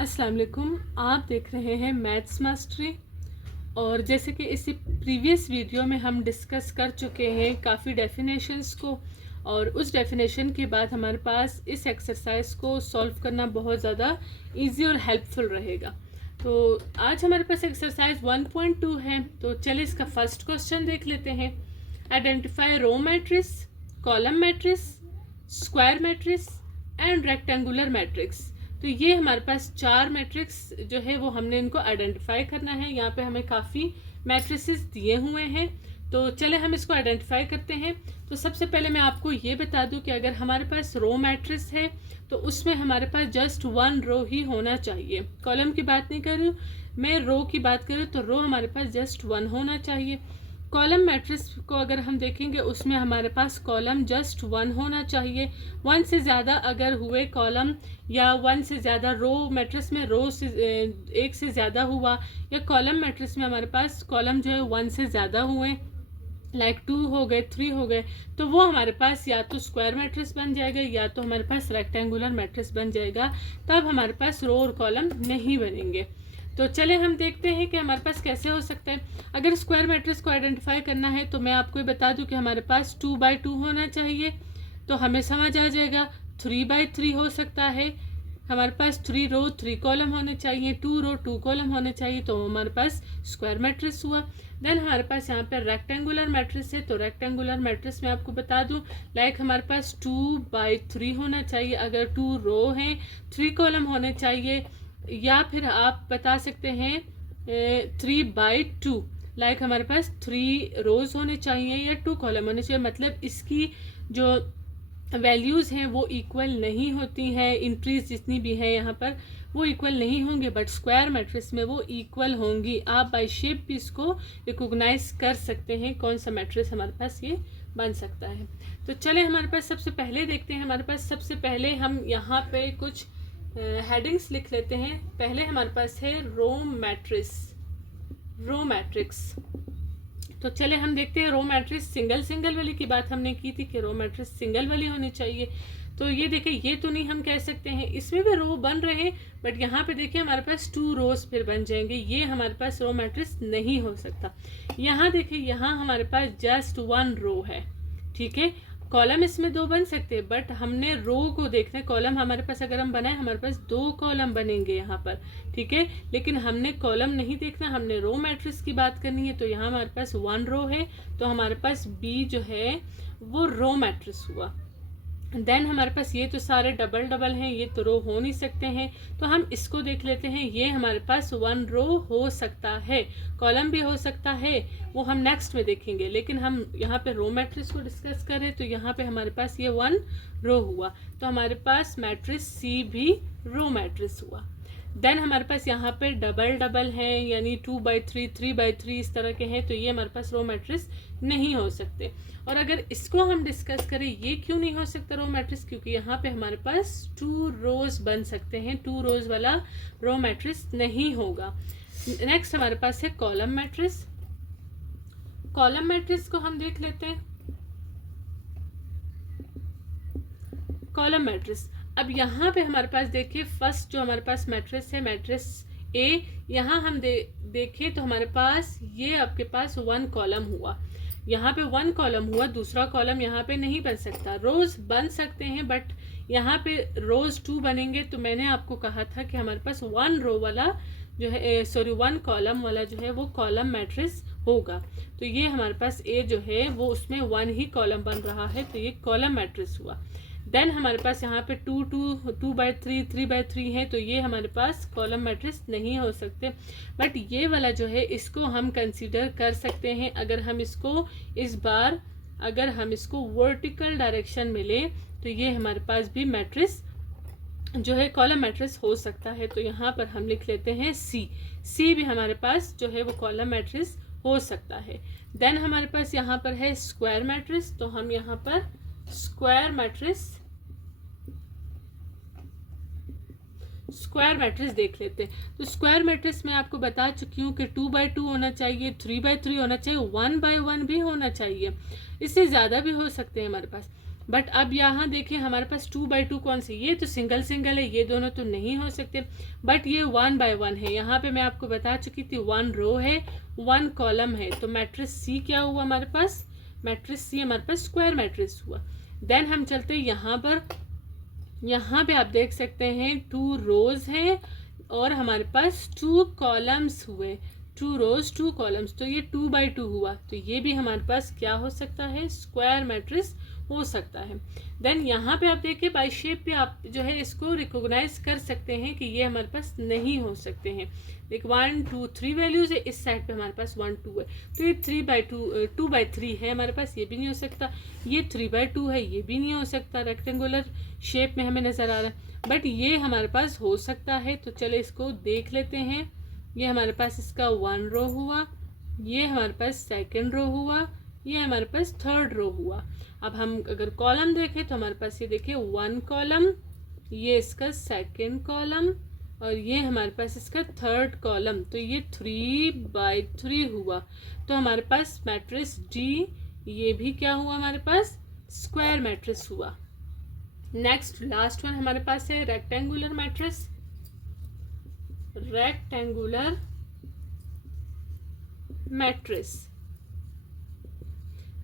अस्सलाम वालेकुम। आप देख रहे हैं मैथ्स मास्टरी। और जैसे कि इसी प्रीवियस वीडियो में हम डिस्कस कर चुके हैं काफ़ी डेफिनेशंस को, और उस डेफिनेशन के बाद हमारे पास इस एक्सरसाइज को सॉल्व करना बहुत ज़्यादा इजी और हेल्पफुल रहेगा। तो आज हमारे पास एक्सरसाइज 1.2 है। तो चलिए इसका फर्स्ट क्वेश्चन देख लेते हैं। Identify row matrix, column matrix, square matrix and rectangular matrix. तो ये हमारे पास चार मैट्रिक्स जो है वो हमने इनको आइडेंटिफाई करना है। यहाँ पे हमें काफ़ी मैट्रिसेस दिए हुए हैं, तो चले हम इसको आइडेंटिफाई करते हैं। तो सबसे पहले मैं आपको ये बता दूं कि अगर हमारे पास रो मैट्रिक्स है तो उसमें हमारे पास जस्ट वन रो ही होना चाहिए। कॉलम की बात नहीं कर रही हूँ मैं, रो की बात करूँ तो रो हमारे पास जस्ट वन होना चाहिए। कॉलम मैट्रिक्स को अगर हम देखेंगे उसमें हमारे पास कॉलम जस्ट वन होना चाहिए। वन से ज़्यादा अगर हुए कॉलम या वन से ज़्यादा रो मैट्रिक्स में रो से एक से ज़्यादा हुआ, या कॉलम मैट्रिक्स में हमारे पास कॉलम जो है वन से ज़्यादा हुए, लाइक 2 हो गए, 3 हो गए, तो वो हमारे पास या तो स्क्वायर मैट्रिक्स बन जाएगा या तो हमारे पास रेक्टेंगुलर मैट्रिक्स बन जाएगा। तब हमारे पास रो और कॉलम नहीं बनेंगे। तो चले हम देखते हैं कि हमारे पास कैसे हो सकता है। अगर स्क्वायर मैट्रिक्स को आइडेंटिफाई करना है तो मैं आपको बता दूं कि हमारे पास 2/2 होना चाहिए, तो हमें समझ आ जाएगा। 3/3 हो सकता है, हमारे पास 3 रो 3 कॉलम होने चाहिए, 2 रो 2 कॉलम होने चाहिए, तो हमारे पास स्क्वायर मैट्रिक्स हुआ। देन हमारे पास यहाँ पे रेक्टेंगुलर मैट्रिक्स है, तो रेक्टेंगुलर मैट्रिक्स में आपको बता दूं लाइक हमारे पास 2/3 होना चाहिए। अगर 2 रो हैं 3 कॉलम होने चाहिए, या फिर आप बता सकते हैं 3/2, लाइक हमारे पास 3 रोज होने चाहिए या 2 कॉलम होने चाहिए। मतलब इसकी जो वैल्यूज़ हैं वो इक्वल नहीं होती हैं, इंट्रीज जितनी भी है यहाँ पर वो इक्वल नहीं होंगे, बट स्क्वायर मैट्रिक्स में वो इक्वल होंगी। आप बाय शेप भी इसको रिकॉग्नाइज कर सकते हैं कौन सा मैट्रिक्स हमारे पास ये बन सकता है। तो चले हमारे पास सबसे पहले देखते हैं। हमारे पास सबसे पहले हम यहाँ पे कुछ हेडिंग्स लिख लेते हैं। पहले हमारे पास है रो मैट्रिक्स। तो चले हम देखते हैं रो मैट्रिक्स सिंगल वाली की बात हमने की थी कि रो मैट्रिक्स सिंगल वाली होनी चाहिए। तो ये देखिए, ये तो नहीं हम कह सकते हैं, इसमें भी रो बन रहे हैं, बट यहाँ पे देखिए हमारे पास 2 रोज फिर बन जाएंगे। ये हमारे पास रो मैट्रिक्स नहीं हो सकता। यहाँ देखिए, यहाँ हमारे पास जस्ट 1 रो है, ठीक है। कॉलम इसमें 2 बन सकते हैं, बट हमने रो को देखना है। कॉलम हमारे पास अगर हम बनाए हमारे पास 2 कॉलम बनेंगे यहाँ पर, ठीक है। लेकिन हमने कॉलम नहीं देखना, हमने रो मैट्रिक्स की बात करनी है। तो यहाँ हमारे पास 1 रो है, तो हमारे पास बी जो है वो रो मैट्रिक्स हुआ। देन हमारे पास ये तो सारे डबल हैं, ये तो रो हो नहीं सकते हैं, तो हम इसको देख लेते हैं। ये हमारे पास 1 रो हो सकता है, कॉलम भी हो सकता है, वो हम नेक्स्ट में देखेंगे। लेकिन हम यहाँ पे रो मैट्रिक्स को डिस्कस करें तो यहाँ पे हमारे पास ये 1 रो हुआ, तो हमारे पास मैट्रिक्स सी भी रो मैट्रिक्स हुआ। देन हमारे पास यहाँ पे डबल हैं, यानी 2/3 3/3 इस तरह के हैं, तो ये हमारे पास रो मैट्रिक्स नहीं हो सकते। और अगर इसको हम डिस्कस करें ये क्यों नहीं हो सकता रो मैट्रिक्स, क्योंकि यहाँ पे हमारे पास 2 रोज बन सकते हैं, 2 रोज वाला रो मैट्रिक्स नहीं होगा। नेक्स्ट हमारे पास है कॉलम मैट्रिक्स। कॉलम मैट्रिक्स को हम देख लेते हैं। कॉलम मैट्रिक्स, अब यहाँ पे हमारे पास देखिए फर्स्ट जो हमारे पास मैट्रिक्स है, मैट्रिक्स ए, यहाँ हम देखें तो हमारे पास ये आपके पास 1 कॉलम हुआ, यहाँ पे 1 कॉलम हुआ, दूसरा कॉलम यहाँ पे नहीं बन सकता। रोज बन सकते हैं, बट यहाँ पे रोज 2 बनेंगे। तो मैंने आपको कहा था कि हमारे पास 1 रो वाला जो है, 1 कॉलम वाला जो है वो कॉलम मैट्रिक्स होगा। तो ये हमारे पास ए जो है वो उसमें 1 ही कॉलम बन रहा है, तो ये कॉलम मैट्रिक्स हुआ। देन हमारे पास यहाँ पे 2/3 3/3 है, तो ये हमारे पास कॉलम मैट्रिक्स नहीं हो सकते। बट ये वाला जो है इसको हम कंसीडर कर सकते हैं। अगर हम इसको इस बार अगर हम इसको वर्टिकल डायरेक्शन में लें तो ये हमारे पास भी मैट्रिक्स जो है कॉलम मैट्रिक्स हो सकता है। तो यहाँ पर हम लिख लेते हैं सी भी हमारे पास जो है वो कॉलम मैट्रिक्स हो सकता है। देन हमारे पास यहाँ पर है स्क्वायर मैट्रिक्स, तो हम यहाँ पर स्क्वायर मैट्रिक्स देख लेते हैं। तो स्क्वायर मैट्रिक्स मैं आपको बता चुकी हूँ कि 2/2 होना चाहिए, 3/3 होना चाहिए, 1/1 भी होना चाहिए, इससे ज़्यादा भी हो सकते हैं हमारे पास। बट अब यहाँ देखिए हमारे पास 2 by 2 कौन से, ये तो सिंगल सिंगल है, ये दोनों तो नहीं हो सकते, बट ये 1 by 1 है। यहाँ पे मैं आपको बता चुकी थी 1 रो है 1 कॉलम है, तो मैट्रिक्स सी क्या हुआ हमारे पास, मैट्रिक्स सी हमारे पास स्क्वायर मैट्रिक्स हुआ। देन हम चलते हैं यहाँ पर, यहाँ पे आप देख सकते हैं 2 रोज हैं और हमारे पास 2 कॉलम्स हुए, 2 रोज 2 कॉलम्स, तो ये 2 by 2 हुआ, तो ये भी हमारे पास क्या हो सकता है, स्क्वायर मैट्रिक्स हो सकता है। देन यहाँ पे आप देखिए बाय शेप पे आप जो है इसको रिकॉग्नाइज कर सकते हैं कि ये हमारे पास नहीं हो सकते हैं। एक 1 2 3 वैल्यूज है, इस साइड पे हमारे पास 1 2 है, तो ये 3 by 2 by 3 है हमारे पास, ये भी नहीं हो सकता। ये 3 by 2 है, ये भी नहीं हो सकता, रेक्टेंगुलर शेप में हमें नज़र आ रहा है, बट ये हमारे पास हो सकता है। तो चले इसको देख लेते हैं। ये हमारे पास इसका 1 रो हुआ, ये हमारे पास 2nd रो हुआ, ये हमारे पास 3rd रो हुआ। अब हम अगर कॉलम देखें तो हमारे पास ये देखिए 1 कॉलम, ये इसका 2nd कॉलम और ये हमारे पास इसका 3rd कॉलम, तो ये 3 by 3 हुआ। तो हमारे पास मैट्रिक्स डी ये भी क्या हुआ, हमारे पास स्क्वायर मैट्रिक्स हुआ। नेक्स्ट लास्ट वन हमारे पास है rectangular matrix. Rectangular matrix,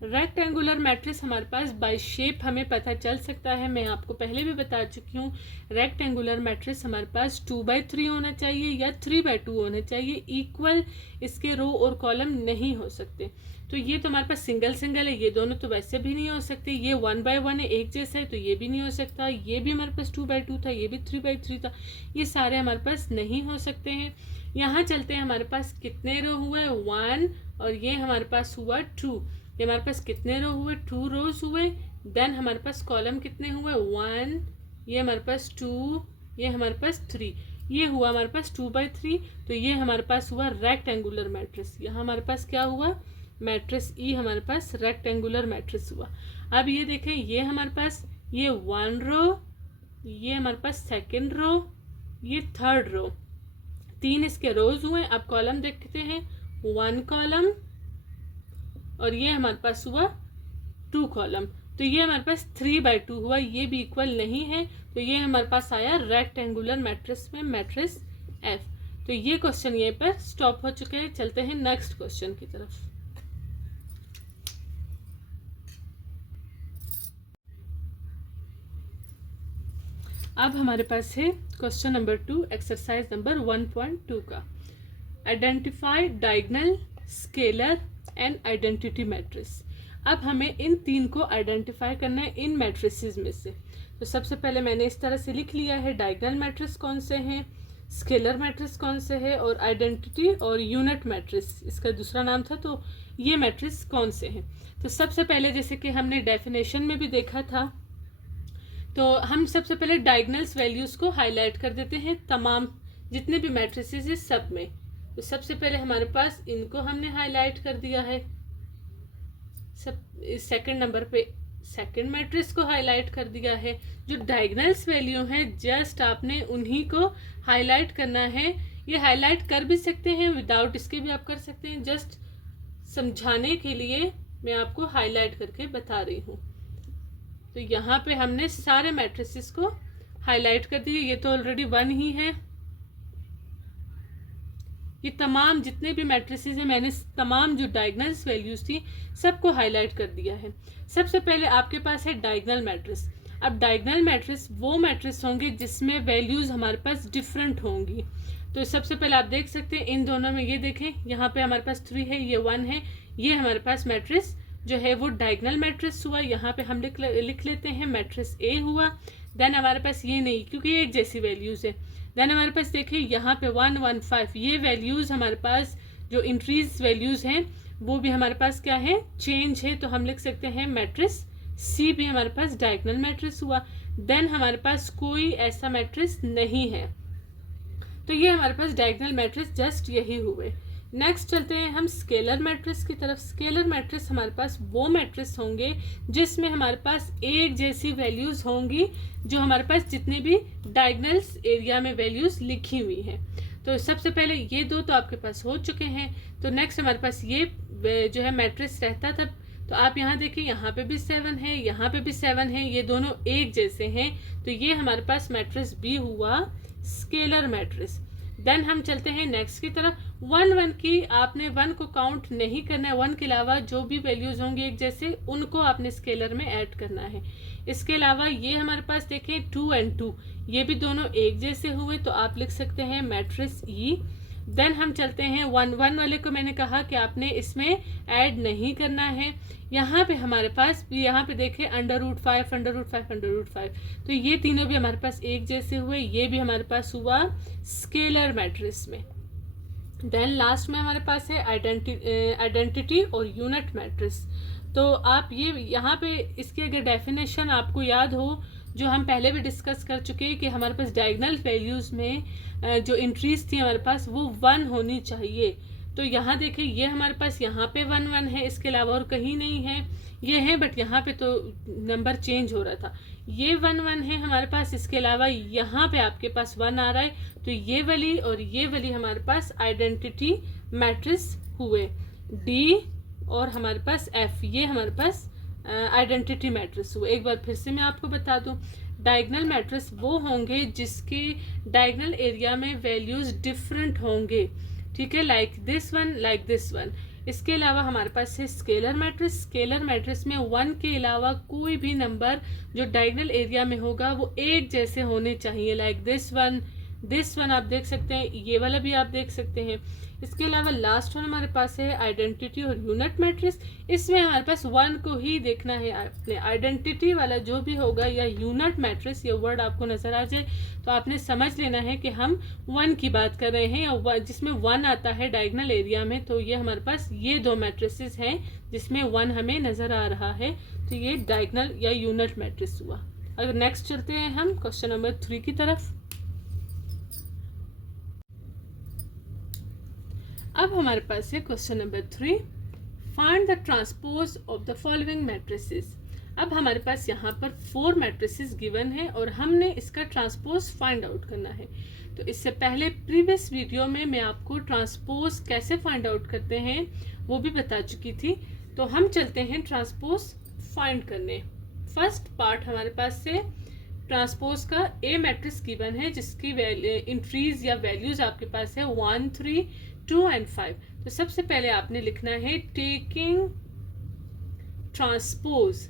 rectangular matrix हमारे पास बाय शेप हमें पता चल सकता है, मैं आपको पहले भी बता चुकी हूँ। रेक्टेंगुलर मैट्रिक्स हमारे पास 2 by 3 होना चाहिए या 3 by 2 होना चाहिए, इक्वल इसके रो और कॉलम नहीं हो सकते। तो ये तो हमारे पास सिंगल सिंगल है, ये दोनों तो वैसे भी नहीं हो सकते। ये 1 by 1 है, एक जैसा है, तो ये भी नहीं हो सकता। ये भी हमारे पास 2 by 2 था, ये भी 3 by 3 था, ये सारे हमारे पास नहीं हो सकते हैं। यहाँ चलते हैं, हमारे पास कितने रो हुए, 1 और ये हमारे पास हुआ 2। ये हमारे पास कितने रो हुए, 2 रोज हुए। देन हमारे पास कॉलम कितने हुए, 1, ये हमारे पास 2, ये हमारे पास 3, ये हुआ हमारे पास 2 by 3। तो ये हमारे पास हुआ रेक्टेंगुलर मैट्रिक्स। यहाँ हमारे पास क्या हुआ, मैट्रिक्स ई हमारे पास रेक्टेंगुलर मैट्रिक्स हुआ। अब ये देखें, ये हमारे पास ये 1 रो, ये हमारे पास 2nd रो, ये 3rd रो, 3 इसके रोज हुए। अब कॉलम देखते हैं, 1 कॉलम और ये हमारे पास हुआ 2 कॉलम, तो ये हमारे पास 3 by 2 हुआ, ये भी इक्वल नहीं है, तो ये हमारे पास आया रेक्टेंगुलर मैट्रिक्स में मैट्रिक्स एफ। तो ये क्वेश्चन यहीं पर स्टॉप हो चुके हैं। चलते हैं नेक्स्ट क्वेश्चन की तरफ। अब हमारे पास है क्वेश्चन नंबर 2, एक्सरसाइज नंबर 1.2 का। Identify diagonal, scalar and identity matrix. अब हमें इन 3 को आइडेंटिफाई करना है इन मैट्रिसेस में से। तो सबसे पहले मैंने इस तरह से लिख लिया है, डायगोनल मैट्रिक्स कौन से हैं, स्केलर मैट्रिक्स कौन से है, और आइडेंटिटी और यूनिट मैट्रिक्स इसका दूसरा नाम था, तो ये मैट्रिक्स कौन से हैं। तो सबसे पहले जैसे कि हमने डेफिनेशन में भी देखा था, तो हम सबसे पहले डायगोनल्स वैल्यूज़ को हाईलाइट कर देते हैं तमाम जितने भी मैट्रिसेस है सब में। तो सबसे पहले हमारे पास इनको हमने हाईलाइट कर दिया है, सब 2nd नंबर पे 2nd मैट्रिक्स को हाईलाइट कर दिया है। जो डायगोनल्स वैल्यू है जस्ट आपने उन्हीं को हाईलाइट करना है। ये हाईलाइट कर भी सकते हैं, विदाउट इसके भी आप कर सकते हैं, जस्ट समझाने के लिए मैं आपको हाईलाइट करके बता रही हूँ। तो यहाँ पे हमने सारे मैट्रिसेस को हाईलाइट कर दिए, ये तो ऑलरेडी 1 ही है। ये तमाम जितने भी मैट्रिसेस हैं मैंने तमाम जो डायगोनल्स वैल्यूज थी सबको हाईलाइट कर दिया है। सबसे पहले आपके पास है डायगोनल मैट्रिक्स। अब डायगोनल मैट्रिक्स वो मैट्रिक्स होंगे जिसमें वैल्यूज हमारे पास डिफरेंट होंगी। तो सबसे पहले आप देख सकते हैं इन दोनों में, ये देखें यहाँ पे हमारे पास 3 है, ये 1 है, ये हमारे पास मैट्रिक्स जो है वो डायगोनल मैट्रिक्स हुआ। यहाँ पे हम लिख लेते हैं मैट्रिक्स ए हुआ। देन हमारे पास ये नहीं, क्योंकि ये एक जैसी वैल्यूज़ है। देन हमारे पास देखिए यहाँ पे 1 1 5, ये वैल्यूज़ हमारे पास जो इंक्रीज वैल्यूज़ हैं वो भी हमारे पास क्या है, चेंज है, तो हम लिख सकते हैं मैट्रिक्स सी भी हमारे पास डायगोनल मैट्रिक्स हुआ। देन हमारे पास कोई ऐसा मैट्रिक्स नहीं है, तो ये हमारे पास डायगोनल मैट्रिक्स जस्ट यही हुए। नेक्स्ट चलते हैं हम स्केलर मैट्रिक्स की तरफ। स्केलर मैट्रिक्स हमारे पास वो मैट्रिक्स होंगे जिसमें हमारे पास एक जैसी वैल्यूज होंगी, जो हमारे पास जितने भी डायगोनल्स एरिया में वैल्यूज लिखी हुई हैं। तो सबसे पहले ये 2 तो आपके पास हो चुके हैं। तो नेक्स्ट हमारे पास ये जो है मैट्रिक्स रहता था तो आप यहाँ देखिए, यहाँ पे भी 7 है, यहाँ पे भी 7 है, ये दोनों एक जैसे हैं, तो ये हमारे पास मैट्रिक्स बी हुआ स्केलर मैट्रिक्स। देन हम चलते हैं नेक्स्ट की तरफ। 1 की आपने 1 को काउंट नहीं करना है, 1 के अलावा जो भी वैल्यूज होंगे एक जैसे उनको आपने स्केलर में ऐड करना है। इसके अलावा ये हमारे पास देखें 2 और 2, ये भी दोनों एक जैसे हुए, तो आप लिख सकते हैं मैट्रिक्स ई। देन हम चलते हैं 1 वाले को मैंने कहा कि आपने इसमें ऐड नहीं करना है। यहाँ पे हमारे पास भी, यहाँ पे देखें √5 √5 तो ये तीनों भी हमारे पास एक जैसे हुए, ये भी हमारे पास हुआ स्केलर मैट्रिक्स में। देन लास्ट में हमारे पास है आइडेंटिटी और यूनिट मैट्रिक्स। तो आप ये यहाँ पे इसकी अगर डेफिनेशन आपको याद हो, जो हम पहले भी डिस्कस कर चुके हैं कि हमारे पास डायगोनल वैल्यूज में जो एंट्रीज थी हमारे पास वो 1 होनी चाहिए। तो यहाँ देखिए, ये हमारे पास यहाँ पे 1 है, इसके अलावा और कहीं नहीं है। ये है बट यहाँ पे तो नंबर चेंज हो रहा था। ये 1 है हमारे पास, इसके अलावा यहाँ पे आपके पास 1 आ रहा है, तो ये वाली और ये वाली हमारे पास आइडेंटिटी मैट्रिक्स हुए। डी और हमारे पास एफ, ये हमारे पास आइडेंटिटी मैट्रिक्स हुए। एक बार फिर से मैं आपको बता दूं, डायगोनल मैट्रिक्स वो होंगे जिसके डायगोनल एरिया में वैल्यूज डिफरेंट होंगे, ठीक है, लाइक दिस वन। इसके अलावा हमारे पास है स्केलर मैट्रिक्स। स्केलर मैट्रिक्स में 1 के अलावा कोई भी नंबर जो डायगोनल एरिया में होगा वो एक जैसे होने चाहिए, लाइक दिस वन आप देख सकते हैं, ये वाला भी आप देख सकते हैं। इसके अलावा लास्ट वन हमारे पास है आइडेंटिटी और यूनिट मैट्रिक्स। इसमें हमारे पास 1 को ही देखना है आपने। आइडेंटिटी वाला जो भी होगा या यूनिट मैट्रिक्स, ये वर्ड आपको नजर आ जाए तो आपने समझ लेना है कि हम 1 की बात कर रहे हैं, या जिसमें 1 आता है डायगोनल एरिया में। तो ये हमारे पास ये 2 मैट्रिसेस हैं जिसमें 1 हमें नजर आ रहा है, तो ये डायगोनल या यूनिट मैट्रिक्स हुआ। अगर नेक्स्ट चलते हैं हम क्वेश्चन नंबर 3 की तरफ। अब हमारे पास है question number 3, find the transpose of the following matrices. अब हमारे पास यहाँ पर 4 मैट्रिसेस गिवन है और हमने इसका ट्रांसपोज फाइंड आउट करना है। तो इससे पहले प्रीवियस वीडियो में मैं आपको ट्रांसपोज कैसे फाइंड आउट करते हैं वो भी बता चुकी थी। तो हम चलते हैं ट्रांसपोज फाइंड करने। फर्स्ट पार्ट हमारे पास से ट्रांसपोज का ए मैट्रिक्स गिवन है जिसकी इंट्रीज या वैल्यूज आपके पास है 1, 3, 2 और 5। तो सबसे पहले आपने लिखना है taking transpose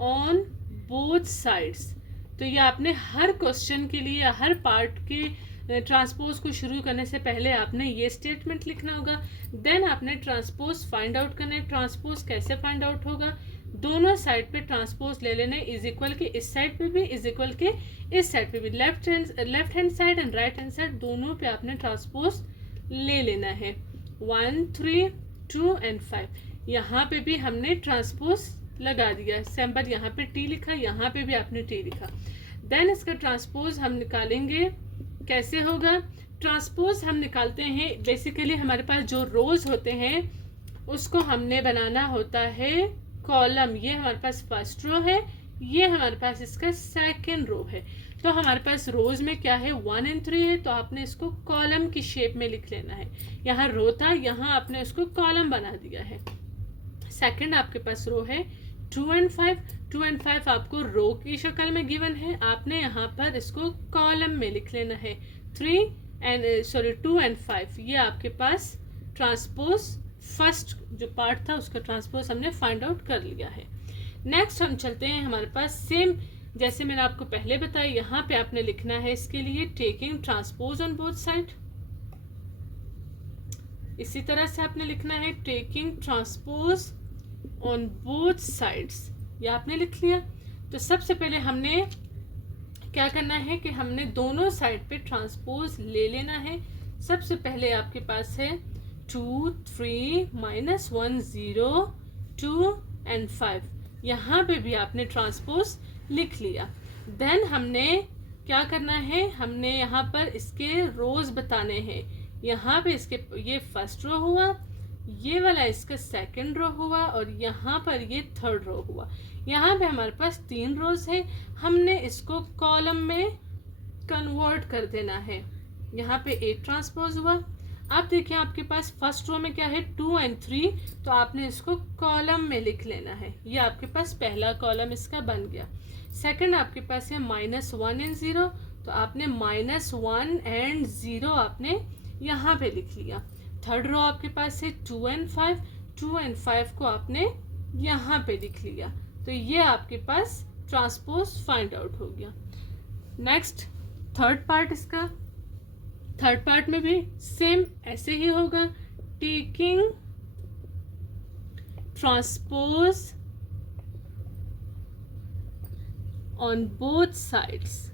on both sides. तो ये आपने हर क्वेश्चन के लिए, हर पार्ट के ट्रांसपोज को शुरू करने से पहले आपने ये स्टेटमेंट लिखना होगा। देन आपने ट्रांसपोज फाइंड आउट करना है। ट्रांसपोज कैसे फाइंड आउट होगा, दोनों साइड पे ट्रांसपोज ले लेने, इज इक्वल के इस साइड पे भी, इज इक्वल के इस साइड पे भी, left hand side and right hand side दोनों पे आपने ट्रांसपोज ले लेना है। 1, 3, 2 और 5 यहाँ पे भी हमने ट्रांसपोज लगा दिया। सैम्पल यहाँ पे टी लिखा, यहाँ पे भी आपने टी लिखा। देन इसका ट्रांसपोज हम निकालेंगे। कैसे होगा ट्रांसपोज? हम निकालते हैं बेसिकली हमारे पास जो रोज होते हैं उसको हमने बनाना होता है कॉलम। ये हमारे पास फर्स्ट रो है, ये हमारे पास इसका सेकंड रो है। तो हमारे पास रोज में क्या है 1 और 3 है, तो आपने इसको कॉलम की शेप में लिख लेना है। यहाँ रो था, यहाँ आपने उसको कॉलम बना दिया है। सेकंड आपके पास रो है 2 और 5। 2 और 5 आपको रो की शक्ल में गिवन है, आपने यहाँ पर इसको कॉलम में लिख लेना है। 2 और 5 ये आपके पास ट्रांसपोज फर्स्ट जो पार्ट था उसका ट्रांसपोज हमने फाइंड आउट कर लिया है। नेक्स्ट हम चलते हैं, हमारे पास सेम जैसे मैंने आपको पहले बताया, यहाँ पे आपने लिखना है इसके लिए taking transpose on both side. इसी तरह से आपने लिखना है taking transpose on both sides, ये आपने लिख लिया। तो सबसे पहले हमने क्या करना है कि हमने दोनों साइड पे ट्रांसपोज ले लेना है। सबसे पहले आपके पास है 2, 3, -1, 0, 2 और 5। यहाँ पे भी आपने ट्रांसपोज लिख लिया। देन हमने क्या करना है, हमने यहाँ पर इसके रोज बताने हैं। यहाँ पे इसके ये फर्स्ट रो हुआ, ये वाला इसका सेकंड रो हुआ और यहाँ पर ये थर्ड रो हुआ। यहाँ पे हमारे पास 3 रोज है, हमने इसको कॉलम में कन्वर्ट कर देना है। यहाँ पे 8 ट्रांसपोज हुआ। अब देखिए आपके पास फर्स्ट रो में क्या है 2 एंड 3, तो आपने इसको कॉलम में लिख लेना है। ये आपके पास पहला कॉलम इसका बन गया। सेकंड आपके पास है -1 एंड 0, तो आपने -1 एंड 0 आपने यहाँ पे लिख लिया। थर्ड रो आपके पास है 2 एंड 5, 2 एंड 5 को आपने यहाँ पे लिख लिया। तो ये आपके पास ट्रांसपोज फाइंड आउट हो गया। नेक्स्ट थर्ड पार्ट इसका, थर्ड पार्ट में भी सेम ऐसे ही होगा, taking transpose on both sides,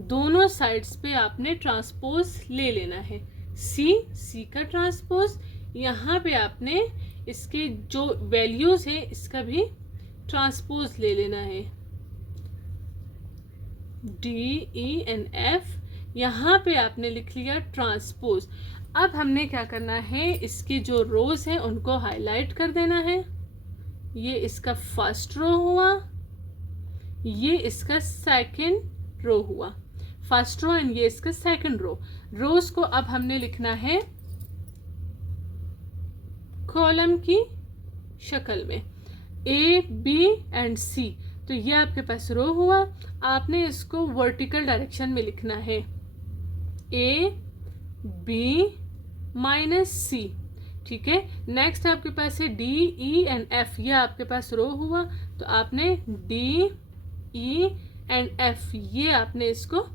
दोनों साइड्स पे आपने ट्रांसपोज ले लेना है। सी का ट्रांसपोज, यहाँ पे आपने इसके जो वैल्यूज है इसका भी ट्रांसपोज ले लेना है। DENF यहाँ पे आपने लिख लिया ट्रांसपोज। अब हमने क्या करना है, इसकी जो रोज है उनको हाईलाइट कर देना है। ये इसका फर्स्ट रो हुआ, ये इसका सेकंड रो हुआ, फर्स्ट रो एंड ये इसका सेकंड रो। रोज को अब हमने लिखना है कॉलम की शक्ल में, A, B एंड C। तो ये आपके पास रो हुआ, आपने इसको वर्टिकल डायरेक्शन में लिखना है, A, B -C। ठीक है। नेक्स्ट आपके पास है D, E एंड F, ये आपके पास रो हुआ, तो आपने D, E एंड F ये आपने इसको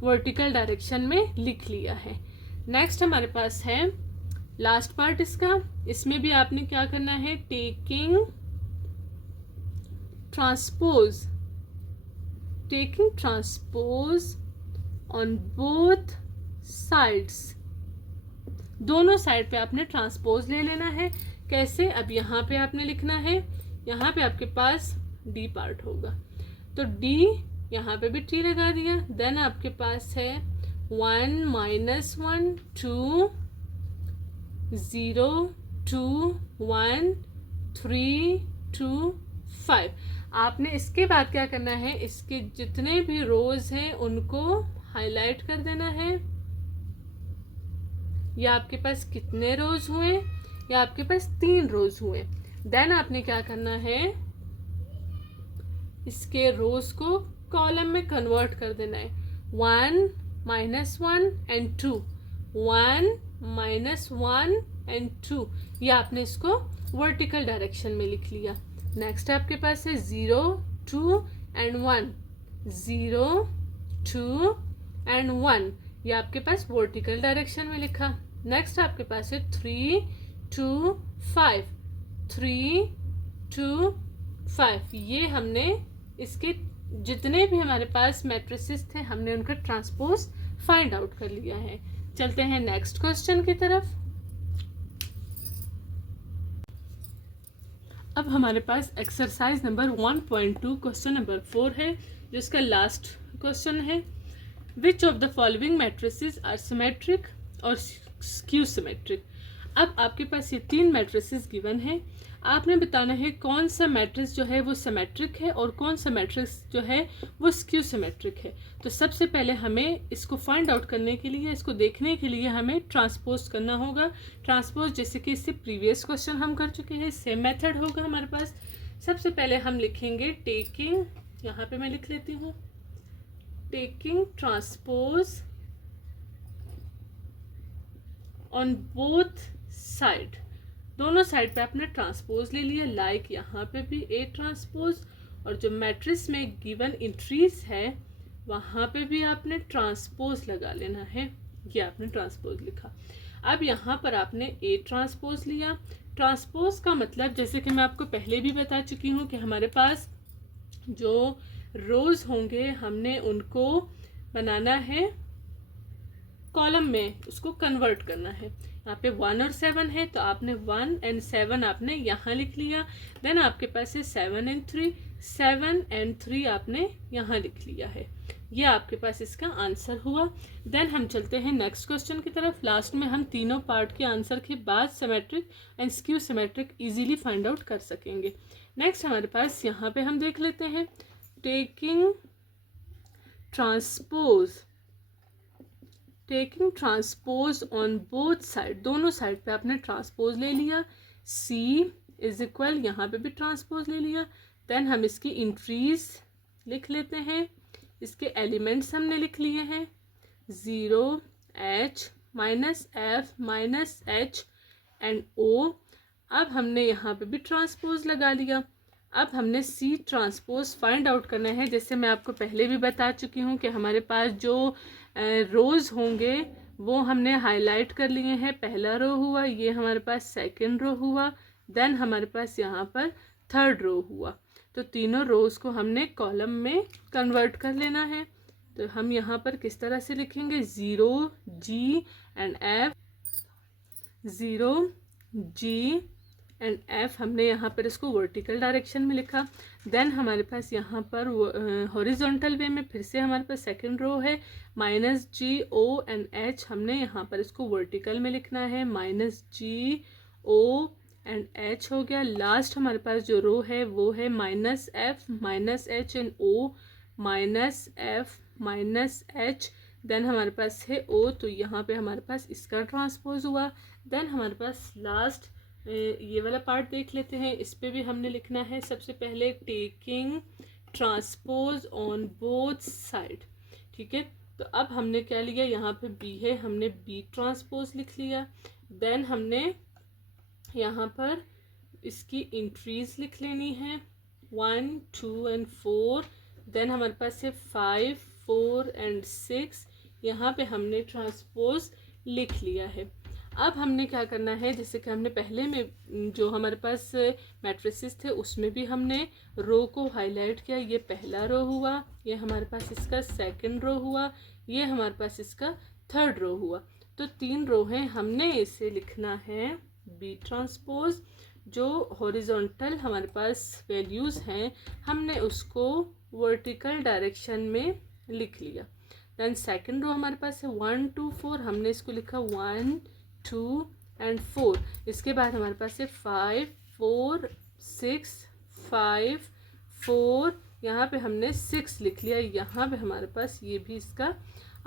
वर्टिकल डायरेक्शन में लिख लिया है। नेक्स्ट हमारे पास है लास्ट पार्ट इसका, इसमें भी आपने क्या करना है, taking transpose on both sides, दोनों साइड पे आपने ट्रांसपोज ले लेना है। कैसे, अब यहाँ पे आपने लिखना है, यहाँ पे आपके पास डी पार्ट होगा, तो डी यहाँ पे भी टी लगा दिया। देन आपके पास है 1 -1 2 0 2 1 3 2 5। आपने इसके बाद क्या करना है, इसके जितने भी रोज हैं उनको हाईलाइट कर देना है। या आपके पास कितने रोज हुए, या आपके पास 3 रोज हुए। देन आपने क्या करना है, इसके रोज को कॉलम में कन्वर्ट कर देना है। 1 -1 एंड 2, 1 -1 एंड 2, ये आपने इसको वर्टिकल डायरेक्शन में लिख लिया। नेक्स्ट आपके पास है 0 2 एंड 1, 0 2 एंड 1, ये आपके पास वर्टिकल डायरेक्शन में लिखा। नेक्स्ट आपके पास है 3 2 5, 3 2 5, ये हमने इसके जितने भी हमारे पास मैट्रिसेस थे हमने उनका ट्रांसपोज फाइंड आउट कर लिया है। चलते हैं नेक्स्ट क्वेश्चन की तरफ। अब हमारे पास एक्सरसाइज नंबर 1.2 क्वेश्चन नंबर 4 है, जो इसका लास्ट क्वेश्चन है। Which of the following matrices are symmetric और स्क्यू सिमेट्रिक। अब आपके पास ये 3 मैट्रिसेस गिवन है, आपने बताना है कौन सा मैट्रिक्स जो है वो सिमेट्रिक है और कौन सा मैट्रिक्स जो है वो स्क्यू सिमेट्रिक है। तो सबसे पहले हमें इसको फाइंड आउट करने के लिए, इसको देखने के लिए हमें ट्रांसपोज करना होगा। ट्रांसपोज जैसे कि इससे प्रीवियस क्वेश्चन हम कर चुके हैं, सेम मेथड होगा हमारे पास। सबसे पहले हम लिखेंगे टेकिंग, यहाँ पे मैं लिख लेती हूँ, taking transpose on both side, दोनों साइड पे आपने ट्रांसपोज ले लिया। लाइक यहाँ पे भी ए ट्रांसपोज, और जो मैट्रिक्स में गिवन इंट्रीज है वहाँ पे भी आपने ट्रांसपोज लगा लेना है। ये आपने ट्रांसपोज लिखा। अब यहाँ पर आपने ए ट्रांसपोज लिया। ट्रांसपोज का मतलब जैसे कि मैं आपको पहले भी बता चुकी हूँ कि हमारे पास जो रोज होंगे हमने उनको बनाना है कॉलम में, उसको कन्वर्ट करना है। यहाँ पे 1 और 7 है, तो आपने 1 एंड 7 आपने यहाँ लिख लिया। देन आपके पास है 7 एंड 3, 7 एंड 3 आपने यहाँ लिख लिया है। ये आपके पास इसका आंसर हुआ। देन हम चलते हैं नेक्स्ट क्वेश्चन की तरफ। लास्ट में हम तीनों पार्ट के आंसर के बाद symmetric and skew symmetric easily find out कर सकेंगे। नेक्स्ट हमारे पास यहाँ पे हम देख लेते हैं taking transpose taking transpose on both side, दोनों साइड पे आपने ट्रांसपोज ले लिया, C इज इक्वल, यहाँ पे भी ट्रांसपोज ले लिया। देन हम इसकी इंट्रीज लिख लेते हैं, इसके एलिमेंट्स हमने लिख लिए हैं 0 H minus F minus H and O। अब हमने यहाँ पे भी ट्रांसपोज लगा लिया। अब हमने C ट्रांसपोज फाइंड आउट करना है। जैसे मैं आपको पहले भी बता चुकी हूँ कि हमारे पास जो रोज़ होंगे वो हमने हाईलाइट कर लिए हैं। पहला रो हुआ, ये हमारे पास सेकंड रो हुआ, देन हमारे पास यहाँ पर थर्ड रो हुआ। तो तीनों रोज़ को हमने कॉलम में कन्वर्ट कर लेना है। तो हम यहाँ पर किस तरह से लिखेंगे, 0 G and F, 0 G and F, हमने यहाँ पर इसको वर्टिकल डायरेक्शन में लिखा। देन हमारे पास यहाँ पर हॉरिजॉन्टल वे में फिर से हमारे पास सेकंड रो है, minus G O and H, हमने यहाँ पर इसको वर्टिकल में लिखना है, minus G O and H हो गया। लास्ट हमारे पास जो रो है वो है minus F minus H and O, minus F minus H, then हमारे पास है O, तो यहाँ पे हमारे पास इसका ट्रांसपोज हुआ। देन हमारे पास लास्ट ये वाला पार्ट देख लेते हैं। इस पे भी हमने लिखना है सबसे पहले taking transpose on both side, ठीक है। तो अब हमने क्या लिया, यहाँ पे B है, हमने B ट्रांसपोज लिख लिया। देन हमने यहाँ पर इसकी इंट्रीज लिख लेनी है 1 2 एंड 4। देन हमारे पास है 5 4 एंड 6, यहाँ पे हमने ट्रांसपोज लिख लिया है। अब हमने क्या करना है, जैसे कि हमने पहले में जो हमारे पास मैट्रिसेस थे उसमें भी हमने रो को हाईलाइट किया। ये पहला रो हुआ, ये हमारे पास इसका सेकंड रो हुआ, ये हमारे पास इसका थर्ड रो हुआ। तो 3 रो हैं, हमने इसे लिखना है B ट्रांसपोज। जो हॉरिजॉन्टल हमारे पास वैल्यूज़ हैं हमने उसको वर्टिकल डायरेक्शन में लिख लिया। देन सेकंड रो हमारे पास है 1 2 4, हमने इसको लिखा 1 2 एंड 4। इसके बाद हमारे पास है 5 4 6 5 4, यहाँ पे हमने 6 लिख लिया। यहाँ पे हमारे पास ये भी इसका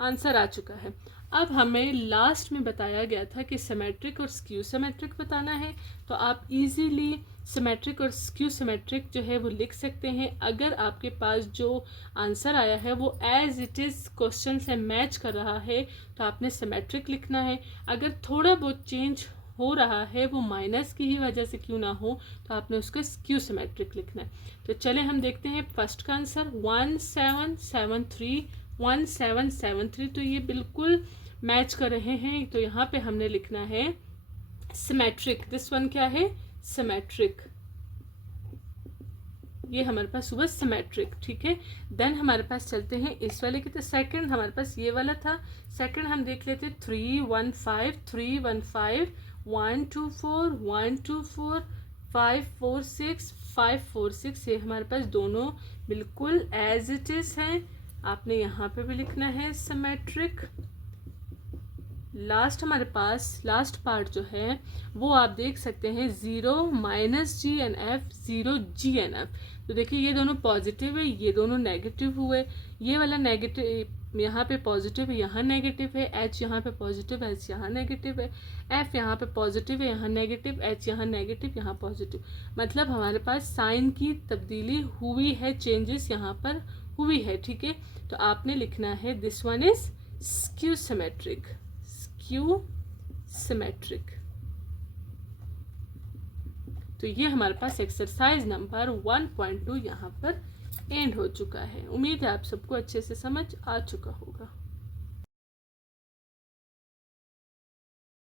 आंसर आ चुका है। अब हमें लास्ट में बताया गया था कि सिमेट्रिक और स्क्यू सिमेट्रिक बताना है, तो आप इजीली सिमेट्रिक और स्क्यू सिमेट्रिक जो है वो लिख सकते हैं। अगर आपके पास जो आंसर आया है वो एज इट इज़ क्वेश्चन से मैच कर रहा है तो आपने सिमेट्रिक लिखना है। अगर थोड़ा बहुत चेंज हो रहा है, वो माइनस की ही वजह से क्यों ना हो, तो आपने उसका स्क्यू सिमेट्रिक लिखना है। तो चले हम देखते हैं फर्स्ट का आंसर 1773 1773, तो ये बिल्कुल मैच कर रहे हैं। तो यहाँ पे हमने लिखना है सिमेट्रिक। दिस वन क्या है, सिमेट्रिक, ये हमारे पास हुआ सिमेट्रिक, ठीक है। देन हमारे पास चलते हैं इस वाले की, तो सेकंड हमारे पास ये वाला था। सेकंड हम देख लेते हैं 3 1 5 3 1 5 1 2 4 1 2 4 5 4 6 5 4 6, ये हमारे पास दोनों बिल्कुल एज इट इज हैं। आपने यहाँ पे भी लिखना है सिमेट्रिक। लास्ट हमारे पास लास्ट पार्ट जो है वो आप देख सकते हैं 0 minus G and F 0 G and F। तो देखिए ये दोनों पॉजिटिव है, ये दोनों नेगेटिव हुए। ये वाला नेगेटिव यहाँ पे पॉजिटिव है, यहाँ नेगेटिव है। H यहाँ पे पॉजिटिव है, H यहाँ नेगेटिव है। F यहाँ पे पॉजिटिव है, यहाँ नेगेटिव। H यहाँ नेगेटिव, यहाँ पॉजिटिव। मतलब हमारे पास साइन की तब्दीली हुई है, चेंजेस यहाँ पर हुई है, ठीक है। तो आपने लिखना है this one is skew symmetric, skew symmetric. तो ये हमारे पास एक्सरसाइज नंबर 1.2 यहाँ पर एंड हो चुका है। उम्मीद है आप सबको अच्छे से समझ आ चुका होगा।